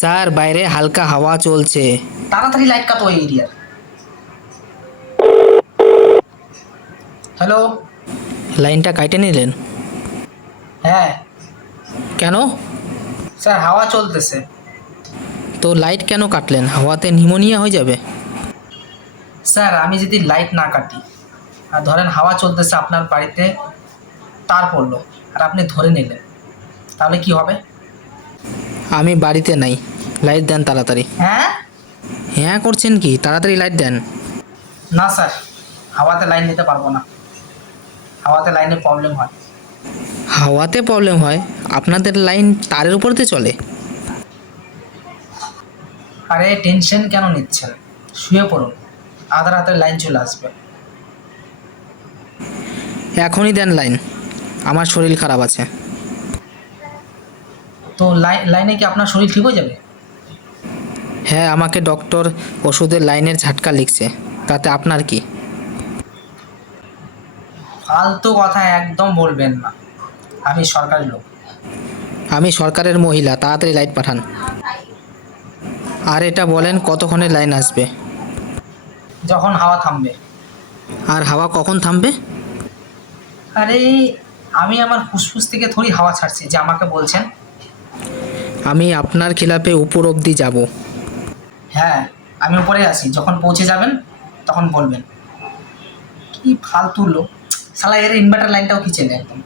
Sir বাইরে হালকা হাওয়া চলছে। তাড়াতাড়ি লাইট কাটো ওই এরিয়ার। হ্যালো? লাইনটা কাটে নিলেন? হ্যাঁ। কেন? স্যার হাওয়া চলতেছে। তো লাইট কেন কাটলেন? হাওয়াতে নিমোনিয়া হয়ে যাবে। স্যার আমি যদি লাইট না কাটি আর ধরেন হাওয়া চলতেছে আপনার বাড়িতে তার পড়ল আর আপনি ধরে নিলেন তাহলে কি হবে? আমি বাড়িতে নাই। লাইট দেন তাড়াতাড়ি। হ্যাঁ? হ্যাঁ করছেন কি? তাড়াতাড়ি লাইট দেন। না স্যার। হাওয়াতে লাইন নিতে পারব না। হাওয়াতে লাইনে প্রবলেম হয়। হাওয়াতে প্রবলেম হয়? আপনাদের লাইন তারের উপরতে চলে? আরে টেনশন কেন নিচ্ছেন? শুয়ে পড়ুন। আধা রাতের লাইন চলে আসবে। এখনই দেন লাইন আমার শরীর খারাপ আছে। তো লাইন কি আপনার শরীর ঠিক হয়ে যাবে? হ্যাঁ আমাকে ডক্টর ওষুধের লাইনের ঝাটকা লিখছে তাতে আপনার কি? ফালতু কথা একদম বলবেন না। আমি সরকারি লোক। আমি সরকারের মহিলা তাড়াতাড়ি লাইট পাঠান। আর এটা বলেন কতক্ষণে লাইন আসবে? যখন হাওয়া থামবে। আর হাওয়া কখন থামবে? আরে আমি আমার ফুসফুস থেকে থোড়ি হাওয়া ছাড়ছি যে আমাকে বলছেন। আমি আপনার খিলাপে উপর অবধি যাব। হ্যাঁ আমি উপরে আসি যখন পৌঁছে যাবেন, তখন বলবেন। কি ফালতু লোক। সালা এর ইনভার্টার লাইনটাও খিচে নেয় একদম?